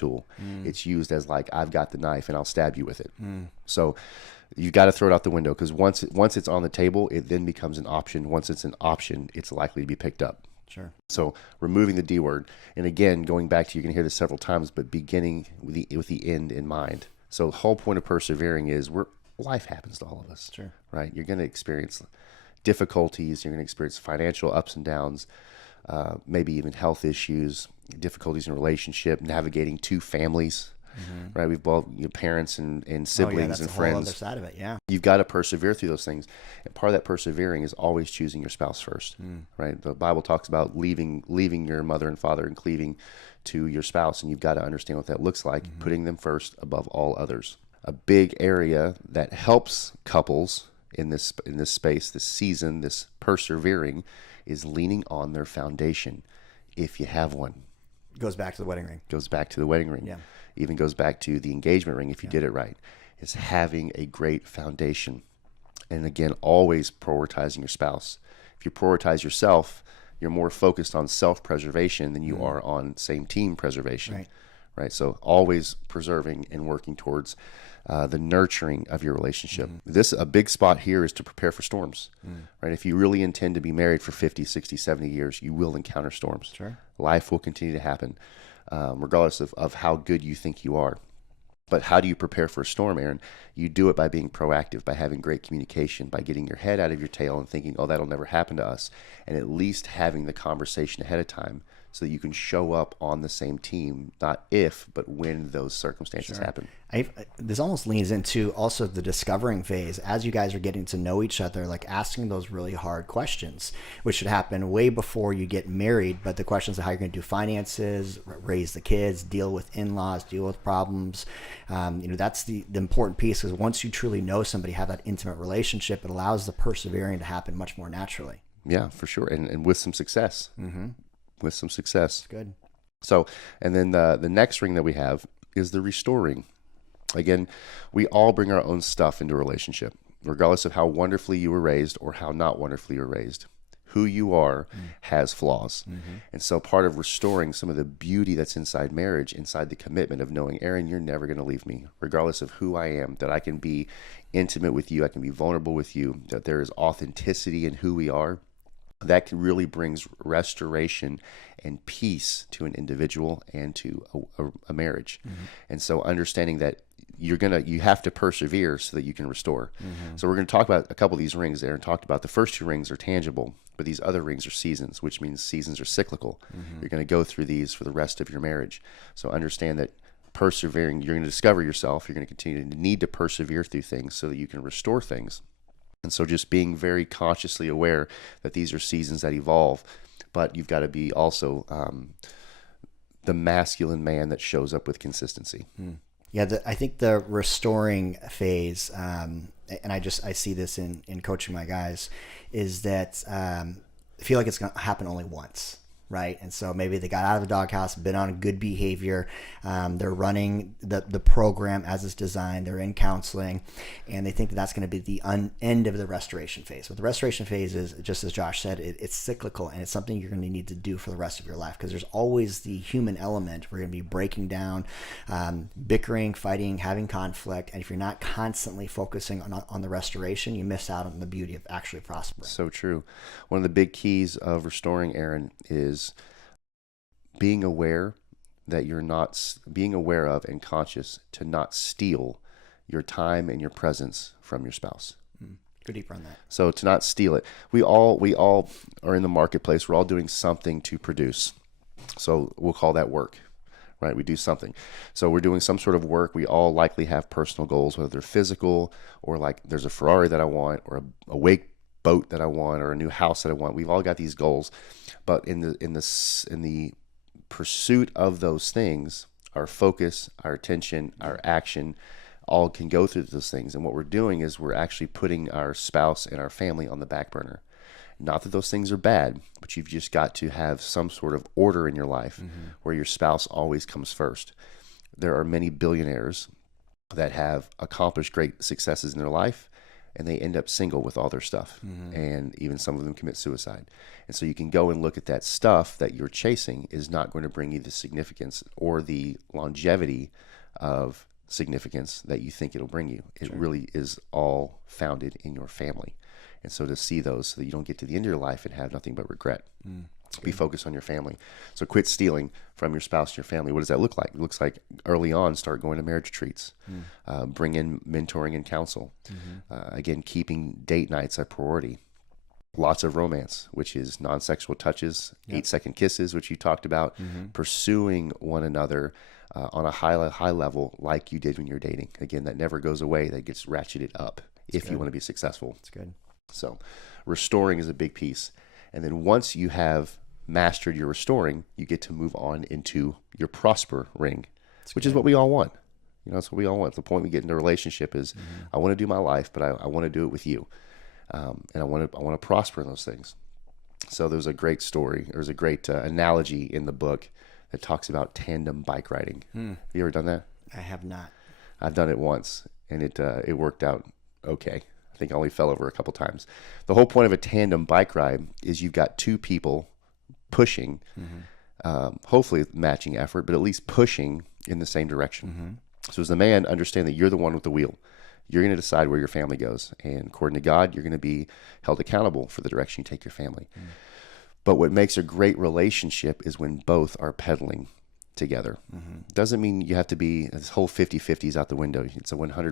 tool. It's used as like, I've got the knife and I'll stab you with it. So you got to throw it out the window, because once it's on the table, it then becomes an option. Once it's an option, it's likely to be picked up. Sure. So removing the D word, and again, going back to, you're going to hear this several times, but beginning with the end in mind. So the whole point of persevering is life happens to all of us. Sure. Right? You're going to experience difficulties. You're going to experience financial ups and downs, maybe even health issues, difficulties in relationship, navigating two families. Right, we've both parents and siblings that's and a friends. whole other side of it. Yeah, You've got to persevere through those things, and part of that persevering is always choosing your spouse first. Right, the Bible talks about leaving your mother and father and cleaving to your spouse, and you've got to understand what that looks like. Putting them first above all others. A big area that helps couples in this space, this season, this persevering, is leaning on their foundation, if you have one. goes back to the wedding ring. Goes back to the wedding ring. Yeah. Even goes back to the engagement ring if you did it right. Is having a great foundation. And again, always prioritizing your spouse. If you prioritize yourself, you're more focused on self-preservation than you are on same team preservation. Right. So always preserving and working towards the nurturing of your relationship. A big spot here is to prepare for storms. Right. If you really intend to be married for 50, 60, 70 years, you will encounter storms. Sure. Life will continue to happen, regardless of how good you think you are. But how do you prepare for a storm, Aaron? You do it by being proactive, by having great communication, by getting your head out of your tail and thinking, oh, that'll never happen to us. And at least having the conversation ahead of time so that you can show up on the same team, not if, but when those circumstances happen. This almost leans into also the discovering phase as you guys are getting to know each other, like asking those really hard questions, which should happen way before you get married. But the questions of how you're going to do finances, raise the kids, deal with in-laws, deal with problems, that's the important piece, because once you truly know somebody, have that intimate relationship, it allows the persevering to happen much more naturally. Yeah, for sure. And with some success. With some success. Good. So, and then the next ring that we have is the restore ring. Again, we all bring our own stuff into a relationship, regardless of how wonderfully you were raised or how not wonderfully you were raised. Who you are has flaws. And so part of restoring some of the beauty that's inside marriage, inside the commitment of knowing, Aaron, you're never going to leave me, regardless of who I am, that I can be intimate with you, I can be vulnerable with you, that there is authenticity in who we are. That really brings restoration and peace to an individual and to a marriage. And so understanding that you have to persevere so that you can restore. So we're going to talk about a couple of these rings there, and talked about the first two rings are tangible, but these other rings are seasons, which means seasons are cyclical. You're going to go through these for the rest of your marriage. So understand that persevering, you're going to discover yourself. You're going to continue to need to persevere through things so that you can restore things. And so just being very consciously aware that these are seasons that evolve, but you've got to be also the masculine man that shows up with consistency. Yeah, I think the restoring phase, and I see this in coaching my guys, is that I feel like it's going to happen only once. Right. And so maybe they got out of the doghouse, been on good behavior. They're running the program as it's designed. They're in counseling, and they think that that's going to be the end of the restoration phase. But the restoration phase is, just as Josh said, it's cyclical, and it's something you're going to need to do for the rest of your life, because there's always the human element. We're going to be breaking down, bickering, fighting, having conflict. And if you're not constantly focusing on the restoration, you miss out on the beauty of actually prospering. So true. One of the big keys of restoring, Aaron, is being aware that you're not being aware of and conscious to not steal your time and your presence from your spouse. Go deeper on that. So to not steal it. We all are in the marketplace. We're all doing something to produce. So we'll call that work, right? We do something. So we're doing some sort of work. We all likely have personal goals, whether they're physical or like there's a Ferrari that I want, or a wake boat that I want, or a new house that I want. We've all got these goals, but in the pursuit of those things, our focus, our attention, our action, all can go through those things. And what we're doing is we're actually putting our spouse and our family on the back burner. Not that those things are bad, but you've just got to have some sort of order in your life where your spouse always comes first. There are many billionaires that have accomplished great successes in their life, and they end up single with all their stuff. And even some of them commit suicide. And so you can go and look at that stuff that you're chasing is not going to bring you the significance or the longevity of significance that you think it'll bring you. It really is all founded in your family. And so to see those so that you don't get to the end of your life and have nothing but regret. Be focused on your family. So quit stealing from your spouse and your family. What does that look like? It looks like early on, start going to marriage retreats. Bring in mentoring and counsel. Again, keeping date nights a priority. Lots of romance, which is non-sexual touches, 8-second kisses, which you talked about, pursuing one another on a high level like you did when you're dating. Again, that never goes away. That gets ratcheted up if you want to be successful. That's good. So restoring is a big piece. And then once you have mastered your restoring, you get to move on into your prosper ring, which is what we all want. You know, that's what we all want. The point we get into a relationship is I want to do my life, but I want to do it with you. And I want to prosper in those things. So there's a great story. There's a great analogy in the book that talks about tandem bike riding. Have you ever done that? I have not. I've done it once, and it worked out okay. I think I only fell over a couple times. The whole point of a tandem bike ride is you've got two people pushing, hopefully with matching effort, but at least pushing in the same direction. So as the man, understand that you're the one with the wheel. You're going to decide where your family goes. And according to God, you're going to be held accountable for the direction you take your family. But what makes a great relationship is when both are pedaling together. Doesn't mean you have to be, this whole 50-50 is out the window. It's a 100